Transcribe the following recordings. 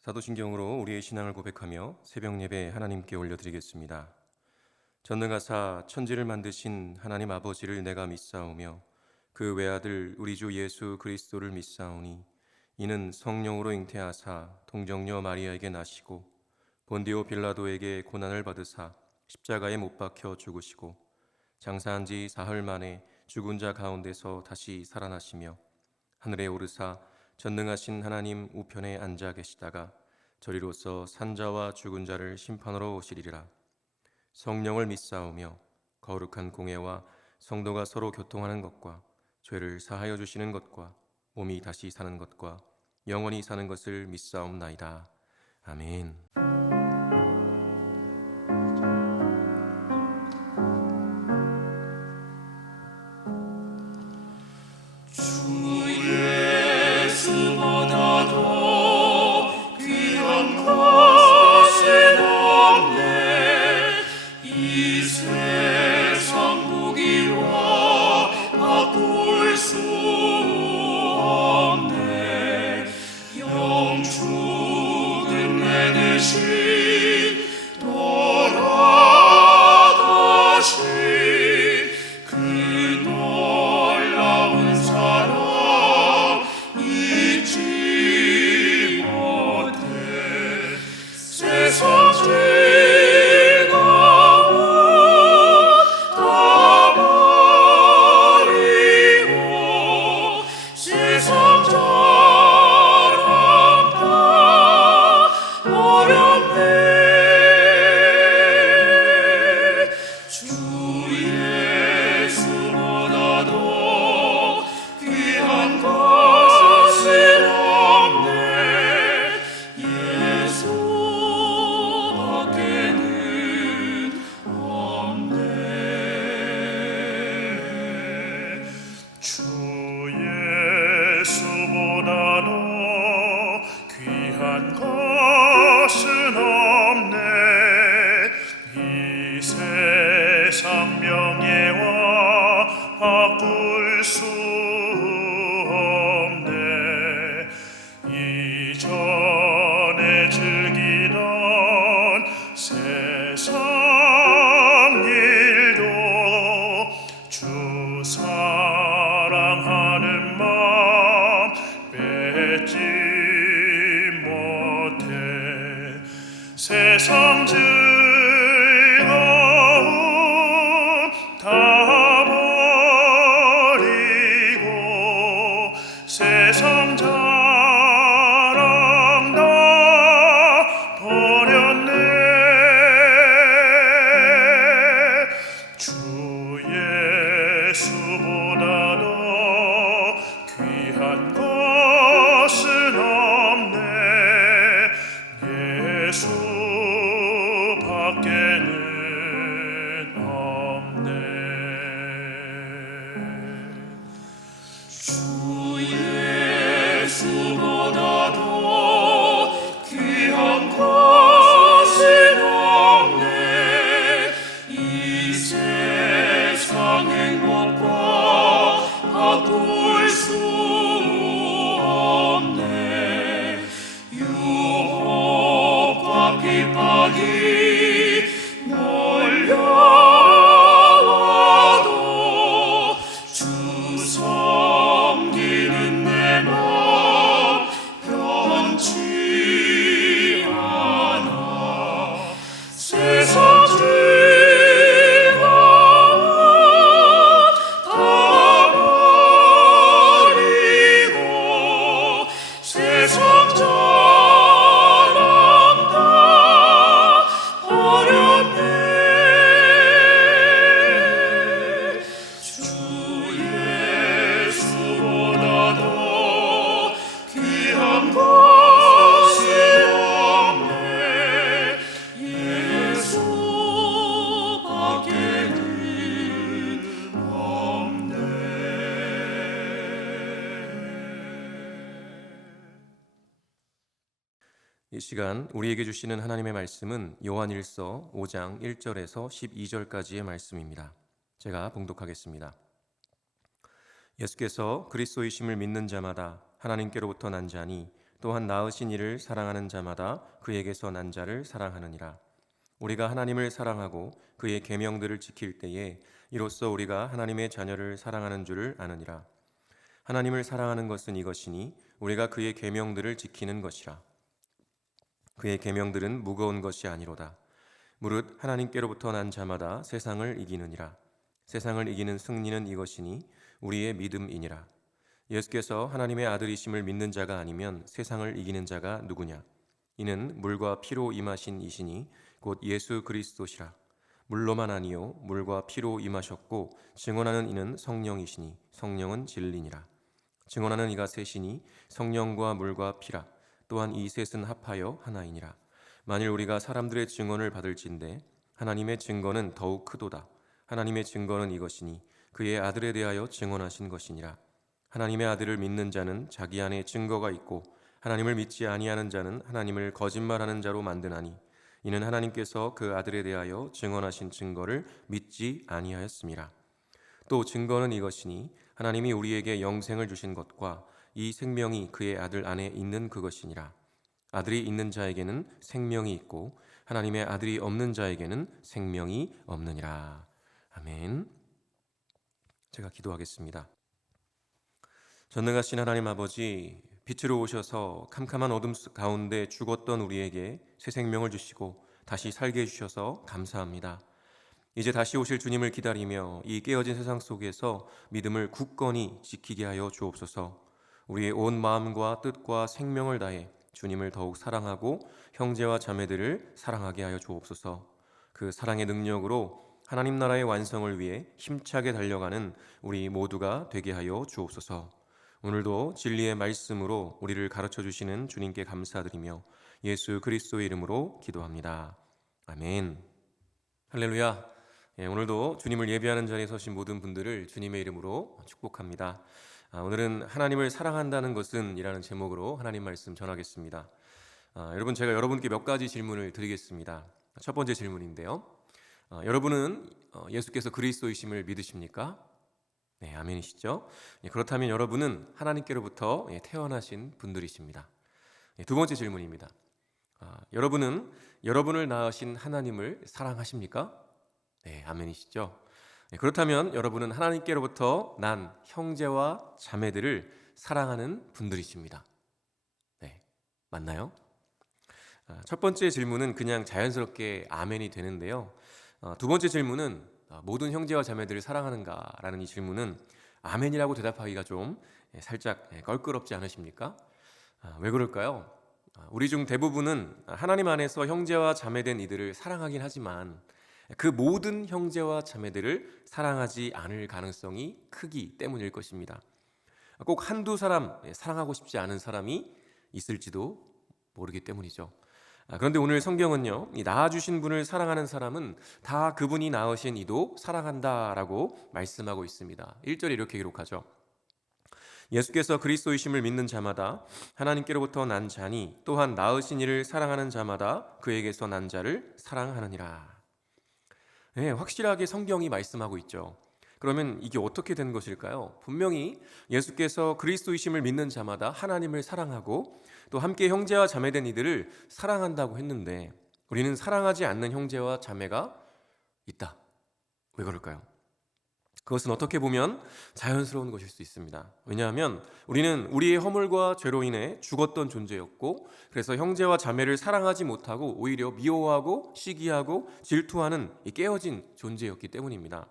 사도신경으로 우리의 신앙을 고백하며 새벽 예배 하나님께 올려드리겠습니다. 전능하사 천지를 만드신 하나님 아버지를 내가 믿사오며 그 외아들 우리 주 예수 그리스도를 믿사오니 이는 성령으로 잉태하사 동정녀 마리아에게 나시고 본디오 빌라도에게 고난을 받으사 십자가에 못 박혀 죽으시고 장사한 지 사흘 만에 죽은 자 가운데서 다시 살아나시며 하늘에 오르사 전능하신 하나님 우편에 앉아 계시다가 저리로서 산자와 죽은 자를 심판하러 오시리라. 성령을 믿사오며 거룩한 공회와 성도가 서로 교통하는 것과 죄를 사하여 주시는 것과 몸이 다시 사는 것과 영원히 사는 것을 믿사옵나이다. 아멘. 세상 즐거움 다 버리고 세상 자랑 다 버렸네. 주 예수보다 더 귀한 것은 없네. 예수 밖에는 없네. 주 예수보다 더 귀한 것은 없네. 이 세상 행복과 바꿀 수 없네. 유혹과 핍박이 몰려와도 주 섬기는 내 맘 변치 않아. 세상 즐거움 다 버리고 세상 자랑 다 버렸네. 주 예수보다 더 귀한 것은 없네. 예수 밖에는 없네. 이 시간 우리에게 주시는 하나님의 말씀은 요한일서 5장 1절에서 12절까지의 말씀입니다. 제가 봉독하겠습니다. 예수께서 그리스도이심을 믿는 자마다 하나님께로부터 난 자니 또한 낳으신 이를 사랑하는 자마다 그에게서 난 자를 사랑하느니라. 우리가 하나님을 사랑하고 그의 계명들을 지킬 때에 이로써 우리가 하나님의 자녀를 사랑하는 줄을 아느니라. 하나님을 사랑하는 것은 이것이니 우리가 그의 계명들을 지키는 것이라. 그의 계명들은 무거운 것이 아니로다. 무릇 하나님께로부터 난 자마다 세상을 이기느니라. 세상을 이기는 승리는 이것이니 우리의 믿음이니라. 예수께서 하나님의 아들이심을 믿는 자가 아니면 세상을 이기는 자가 누구냐? 이는 물과 피로 임하신 이시니 곧 예수 그리스도시라. 물로만 아니요 물과 피로 임하셨고 증언하는 이는 성령이시니 성령은 진리니라. 증언하는 이가 셋이니 성령과 물과 피라. 또한 이 셋은 합하여 하나이니라. 만일 우리가 사람들의 증언을 받을진대 하나님의 증거는 더욱 크도다. 하나님의 증거는 이것이니 그의 아들에 대하여 증언하신 것이니라. 하나님의 아들을 믿는 자는 자기 안에 증거가 있고 하나님을 믿지 아니하는 자는 하나님을 거짓말하는 자로 만드나니 이는 하나님께서 그 아들에 대하여 증언하신 증거를 믿지 아니하였음이라. 또 증거는 이것이니 하나님이 우리에게 영생을 주신 것과 이 생명이 그의 아들 안에 있는 그것이니라. 아들이 있는 자에게는 생명이 있고 하나님의 아들이 없는 자에게는 생명이 없느니라. 아멘. 제가 기도하겠습니다. 전능하신 하나님 아버지, 빛으로 오셔서 캄캄한 어둠 가운데 죽었던 우리에게 새 생명을 주시고 다시 살게 해주셔서 감사합니다. 이제 다시 오실 주님을 기다리며 이 깨어진 세상 속에서 믿음을 굳건히 지키게 하여 주옵소서. 우리의 온 마음과 뜻과 생명을 다해 주님을 더욱 사랑하고 형제와 자매들을 사랑하게 하여 주옵소서. 그 사랑의 능력으로 하나님 나라의 완성을 위해 힘차게 달려가는 우리 모두가 되게 하여 주옵소서. 오늘도 진리의 말씀으로 우리를 가르쳐 주시는 주님께 감사드리며 예수 그리스도의 이름으로 기도합니다. 아멘. 할렐루야. 오늘도 주님을 예배하는 자리에 서신 모든 분들을 주님의 이름으로 축복합니다. 오늘은 하나님을 사랑한다는 것은 이라는 제목으로 하나님 말씀 전하겠습니다. 여러분, 제가 여러분께 몇 가지 질문을 드리겠습니다. 첫 번째 질문인데요. 여러분은 예수께서 그리스도이심을 믿으십니까? 네, 아멘이시죠? 그렇다면 여러분은 하나님께로부터 태어나신 분들이십니다. 두 번째 질문입니다. 여러분은 여러분을 낳으신 하나님을 사랑하십니까? 네, 아멘이시죠? 그렇다면 여러분은 하나님께로부터 난 형제와 자매들을 사랑하는 분들이십니다. 네, 맞나요? 첫 번째 질문은 그냥 자연스럽게 아멘이 되는데요. 두 번째 질문은 모든 형제와 자매들을 사랑하는가라는 이 질문은 아멘이라고 대답하기가 좀 살짝 껄끄럽지 않으십니까? 왜 그럴까요? 우리 중 대부분은 하나님 안에서 형제와 자매된 이들을 사랑하긴 하지만 그 모든 형제와 자매들을 사랑하지 않을 가능성이 크기 때문일 것입니다. 꼭 한두 사람 사랑하고 싶지 않은 사람이 있을지도 모르기 때문이죠. 그런데 오늘 성경은요, 이 낳아주신 분을 사랑하는 사람은 다 그분이 낳으신 이도 사랑한다라고 말씀하고 있습니다. 1절에 이렇게 기록하죠. 예수께서 그리스도이심을 믿는 자마다 하나님께로부터 난 자니 또한 낳으신 이를 사랑하는 자마다 그에게서 난 자를 사랑하느니라. 네, 확실하게 성경이 말씀하고 있죠. 그러면 이게 어떻게 된 것일까요? 분명히 예수께서 그리스도이심을 믿는 자마다 하나님을 사랑하고 또 함께 형제와 자매된 이들을 사랑한다고 했는데 우리는 사랑하지 않는 형제와 자매가 있다. 왜 그럴까요? 그것은 어떻게 보면 자연스러운 것일 수 있습니다. 왜냐하면 우리는 우리의 허물과 죄로 인해 죽었던 존재였고 그래서 형제와 자매를 사랑하지 못하고 오히려 미워하고 시기하고 질투하는 이 깨어진 존재였기 때문입니다.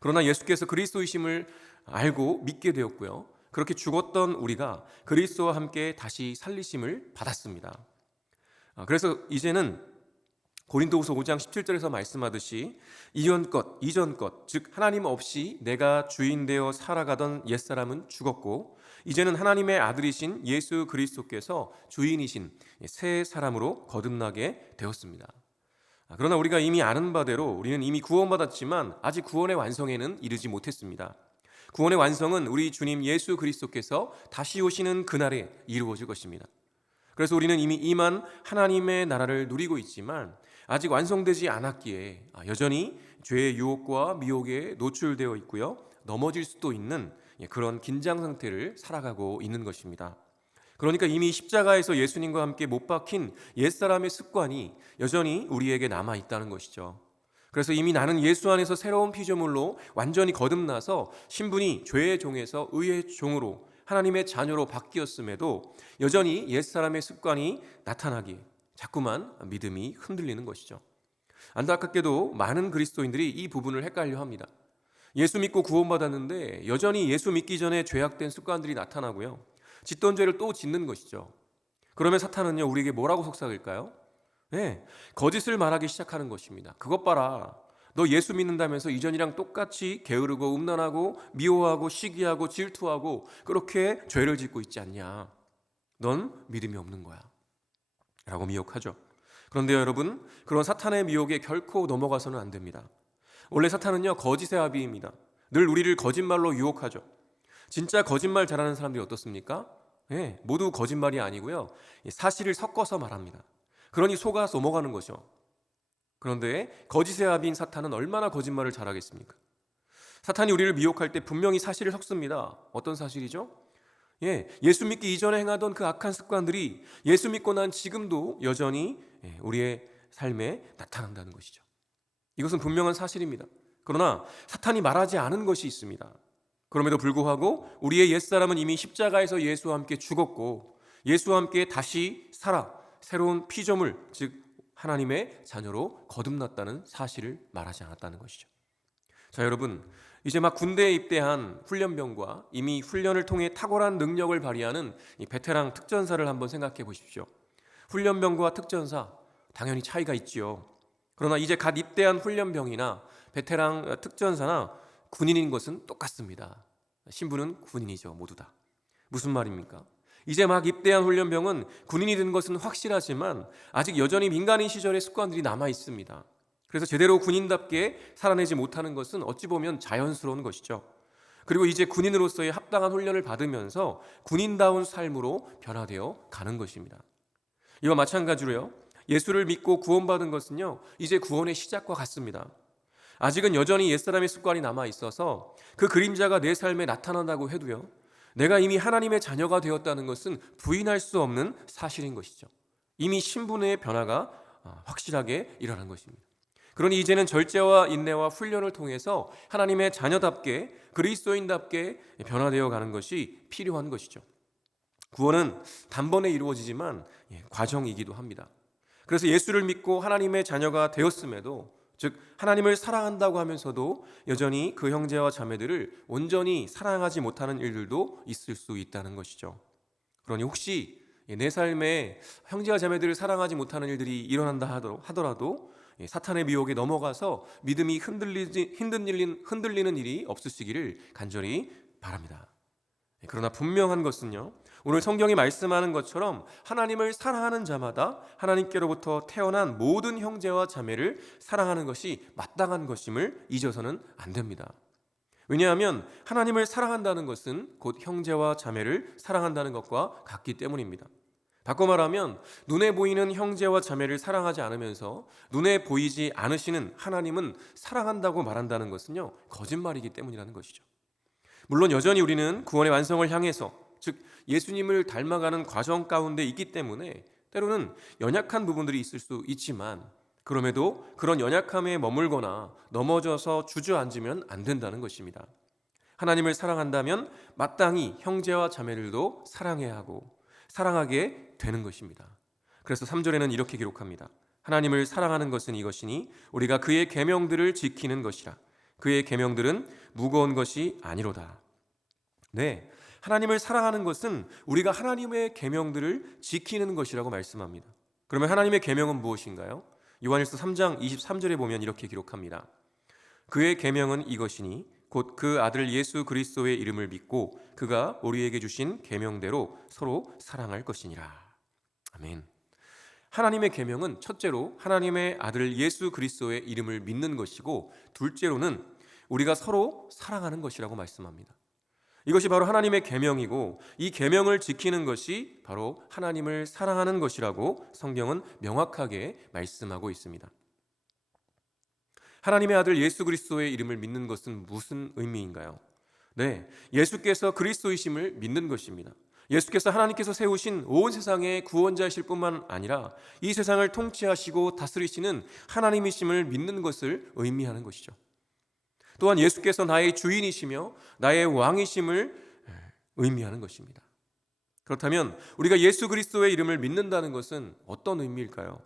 그러나 예수께서 그리스도이심을 알고 믿게 되었고요. 그렇게 죽었던 우리가 그리스도와 함께 다시 살리심을 받았습니다. 그래서 이제는 고린도후서 5장 17절에서 말씀하듯이 이전 것, 즉 하나님 없이 내가 주인 되어 살아가던 옛사람은 죽었고 이제는 하나님의 아들이신 예수 그리스도께서 주인이신 새 사람으로 거듭나게 되었습니다. 그러나 우리가 이미 아는 바대로 우리는 이미 구원받았지만 아직 구원의 완성에는 이르지 못했습니다. 구원의 완성은 우리 주님 예수 그리스도께서 다시 오시는 그날에 이루어질 것입니다. 그래서 우리는 이미 임한 하나님의 나라를 누리고 있지만 아직 완성되지 않았기에 여전히 죄의 유혹과 미혹에 노출되어 있고요. 넘어질 수도 있는 그런 긴장 상태를 살아가고 있는 것입니다. 그러니까 이미 십자가에서 예수님과 함께 못 박힌 옛사람의 습관이 여전히 우리에게 남아 있다는 것이죠. 그래서 이미 나는 예수 안에서 새로운 피조물로 완전히 거듭나서 신분이 죄의 종에서 의의 종으로 하나님의 자녀로 바뀌었음에도 여전히 옛사람의 습관이 나타나기에 자꾸만 믿음이 흔들리는 것이죠. 안타깝게도 많은 그리스도인들이 이 부분을 헷갈려 합니다. 예수 믿고 구원받았는데 여전히 예수 믿기 전에 죄악된 습관들이 나타나고요. 짓던 죄를 또 짓는 것이죠. 그러면 사탄은요, 우리에게 뭐라고 속삭일까요? 네, 거짓을 말하기 시작하는 것입니다. 그것 봐라. 너 예수 믿는다면서 이전이랑 똑같이 게으르고 음란하고 미워하고 시기하고 질투하고 그렇게 죄를 짓고 있지 않냐. 넌 믿음이 없는 거야. 라고 미혹하죠. 그런데 여러분, 그런 사탄의 미혹에 결코 넘어가서는 안 됩니다. 원래 사탄은요, 거짓의 아비입니다. 늘 우리를 거짓말로 유혹하죠. 진짜 거짓말 잘하는 사람들이 어떻습니까? 네, 모두 거짓말이 아니고요, 사실을 섞어서 말합니다. 그러니 속아 넘어가는 거죠. 그런데 거짓의 아비인 사탄은 얼마나 거짓말을 잘하겠습니까? 사탄이 우리를 미혹할 때 분명히 사실을 섞습니다. 어떤 사실이죠? 예수 믿기 이전에 행하던 그 악한 습관들이 예수 믿고 난 지금도 여전히 우리의 삶에 나타난다는 것이죠. 이것은 분명한 사실입니다. 그러나 사탄이 말하지 않은 것이 있습니다. 그럼에도 불구하고 우리의 옛사람은 이미 십자가에서 예수와 함께 죽었고 예수와 함께 다시 살아 새로운 피조물, 즉 하나님의 자녀로 거듭났다는 사실을 말하지 않았다는 것이죠. 자, 여러분, 이제 막 군대에 입대한 훈련병과 이미 훈련을 통해 탁월한 능력을 발휘하는 이 베테랑 특전사를 한번 생각해 보십시오. 훈련병과 특전사, 당연히 차이가 있지요. 그러나 이제 갓 입대한 훈련병이나 베테랑 특전사나 군인인 것은 똑같습니다. 신분은 군인이죠, 모두 다. 무슨 말입니까? 이제 막 입대한 훈련병은 군인이 된 것은 확실하지만 아직 여전히 민간인 시절의 습관들이 남아 있습니다. 그래서 제대로 군인답게 살아내지 못하는 것은 어찌 보면 자연스러운 것이죠. 그리고 이제 군인으로서의 합당한 훈련을 받으면서 군인다운 삶으로 변화되어 가는 것입니다. 이와 마찬가지로요, 예수를 믿고 구원받은 것은요, 이제 구원의 시작과 같습니다. 아직은 여전히 옛사람의 습관이 남아 있어서 그 그림자가 내 삶에 나타난다고 해도요, 내가 이미 하나님의 자녀가 되었다는 것은 부인할 수 없는 사실인 것이죠. 이미 신분의 변화가 확실하게 일어난 것입니다. 그러니 이제는 절제와 인내와 훈련을 통해서 하나님의 자녀답게 그리스도인답게 변화되어 가는 것이 필요한 것이죠. 구원은 단번에 이루어지지만 과정이기도 합니다. 그래서 예수를 믿고 하나님의 자녀가 되었음에도, 즉 하나님을 사랑한다고 하면서도 여전히 그 형제와 자매들을 온전히 사랑하지 못하는 일들도 있을 수 있다는 것이죠. 그러니 혹시 내 삶에 형제와 자매들을 사랑하지 못하는 일들이 일어난다 하더라도 사탄의 미혹에 넘어가서 믿음이 흔들리는 일이 없으시기를 간절히 바랍니다. 그러나 분명한 것은요, 오늘 성경이 말씀하는 것처럼 하나님을 사랑하는 자마다 하나님께로부터 태어난 모든 형제와 자매를 사랑하는 것이 마땅한 것임을 잊어서는 안 됩니다. 왜냐하면 하나님을 사랑한다는 것은 곧 형제와 자매를 사랑한다는 것과 같기 때문입니다. 바꿔 말하면 눈에 보이는 형제와 자매를 사랑하지 않으면서 눈에 보이지 않으시는 하나님은 사랑한다고 말한다는 것은요, 거짓말이기 때문이라는 것이죠. 물론 여전히 우리는 구원의 완성을 향해서, 즉 예수님을 닮아가는 과정 가운데 있기 때문에 때로는 연약한 부분들이 있을 수 있지만, 그럼에도 그런 연약함에 머물거나 넘어져서 주저앉으면 안 된다는 것입니다. 하나님을 사랑한다면 마땅히 형제와 자매들도 사랑해야 하고 사랑하게 되는 것입니다. 그래서 3절에는 이렇게 기록합니다. 하나님을 사랑하는 것은 이것이니 우리가 그의 계명들을 지키는 것이라. 그의 계명들은 무거운 것이 아니로다. 네, 하나님을 사랑하는 것은 우리가 하나님의 계명들을 지키는 것이라고 말씀합니다. 그러면 하나님의 계명은 무엇인가요? 요한일서 3장 23절에 보면 이렇게 기록합니다. 그의 계명은 이것이니 곧 그 아들 예수 그리스도의 이름을 믿고 그가 우리에게 주신 계명대로 서로 사랑할 것이니라. 아멘. 하나님의 계명은 첫째로 하나님의 아들 예수 그리스도의 이름을 믿는 것이고, 둘째로는 우리가 서로 사랑하는 것이라고 말씀합니다. 이것이 바로 하나님의 계명이고, 이 계명을 지키는 것이 바로 하나님을 사랑하는 것이라고 성경은 명확하게 말씀하고 있습니다. 하나님의 아들 예수 그리스도의 이름을 믿는 것은 무슨 의미인가요? 네, 예수께서 그리스도이심을 믿는 것입니다. 예수께서 하나님께서 세우신 온 세상의 구원자이실 뿐만 아니라 이 세상을 통치하시고 다스리시는 하나님이심을 믿는 것을 의미하는 것이죠. 또한 예수께서 나의 주인이시며 나의 왕이심을 의미하는 것입니다. 그렇다면 우리가 예수 그리스도의 이름을 믿는다는 것은 어떤 의미일까요?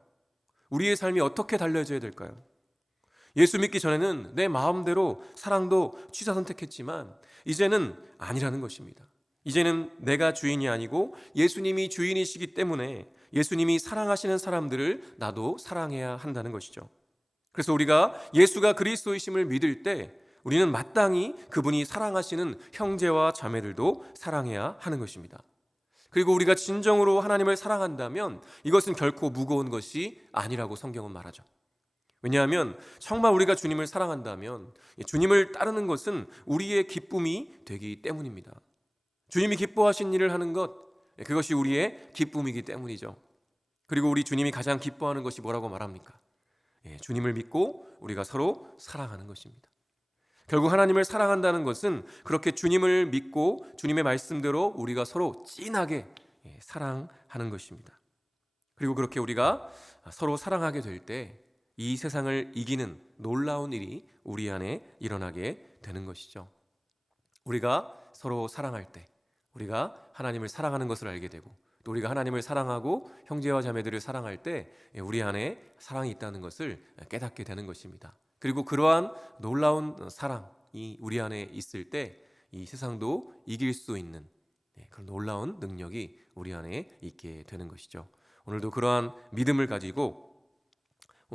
우리의 삶이 어떻게 달라져야 될까요? 예수 믿기 전에는 내 마음대로 사랑도 취사 선택했지만 이제는 아니라는 것입니다. 이제는 내가 주인이 아니고 예수님이 주인이시기 때문에 예수님이 사랑하시는 사람들을 나도 사랑해야 한다는 것이죠. 그래서 우리가 예수가 그리스도이심을 믿을 때 우리는 마땅히 그분이 사랑하시는 형제와 자매들도 사랑해야 하는 것입니다. 그리고 우리가 진정으로 하나님을 사랑한다면 이것은 결코 무거운 것이 아니라고 성경은 말하죠. 왜냐하면 정말 우리가 주님을 사랑한다면 주님을 따르는 것은 우리의 기쁨이 되기 때문입니다. 주님이 기뻐하신 일을 하는 것, 그것이 우리의 기쁨이기 때문이죠. 그리고 우리 주님이 가장 기뻐하는 것이 뭐라고 말합니까? 주님을 믿고 우리가 서로 사랑하는 것입니다. 결국 하나님을 사랑한다는 것은 그렇게 주님을 믿고 주님의 말씀대로 우리가 서로 진하게 사랑하는 것입니다. 그리고 그렇게 우리가 서로 사랑하게 될 때 이 세상을 이기는 놀라운 일이 우리 안에 일어나게 되는 것이죠. 우리가 서로 사랑할 때 우리가 하나님을 사랑하는 것을 알게 되고 또 우리가 하나님을 사랑하고 형제와 자매들을 사랑할 때 우리 안에 사랑이 있다는 것을 깨닫게 되는 것입니다. 그리고 그러한 놀라운 사랑이 우리 안에 있을 때 이 세상도 이길 수 있는 그런 놀라운 능력이 우리 안에 있게 되는 것이죠. 오늘도 그러한 믿음을 가지고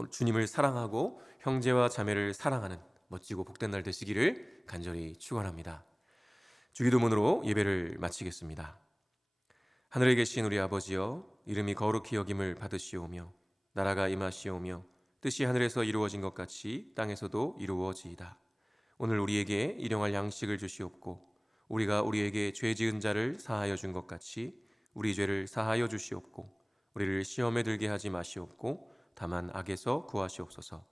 주님을 사랑하고 형제와 자매를 사랑하는 멋지고 복된 날 되시기를 간절히 축원합니다. 주기도문으로 예배를 마치겠습니다. 하늘에 계신 우리 아버지여, 이름이 거룩히 여김을 받으시오며 나라가 임하시오며 뜻이 하늘에서 이루어진 것 같이 땅에서도 이루어지이다. 오늘 우리에게 일용할 양식을 주시옵고 우리가 우리에게 죄 지은 자를 사하여 준 것 같이 우리 죄를 사하여 주시옵고 우리를 시험에 들게 하지 마시옵고 다만 악에서 구하시옵소서.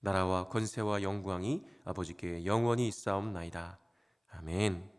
나라와 권세와 영광이 아버지께 영원히 있사옵나이다. 아멘.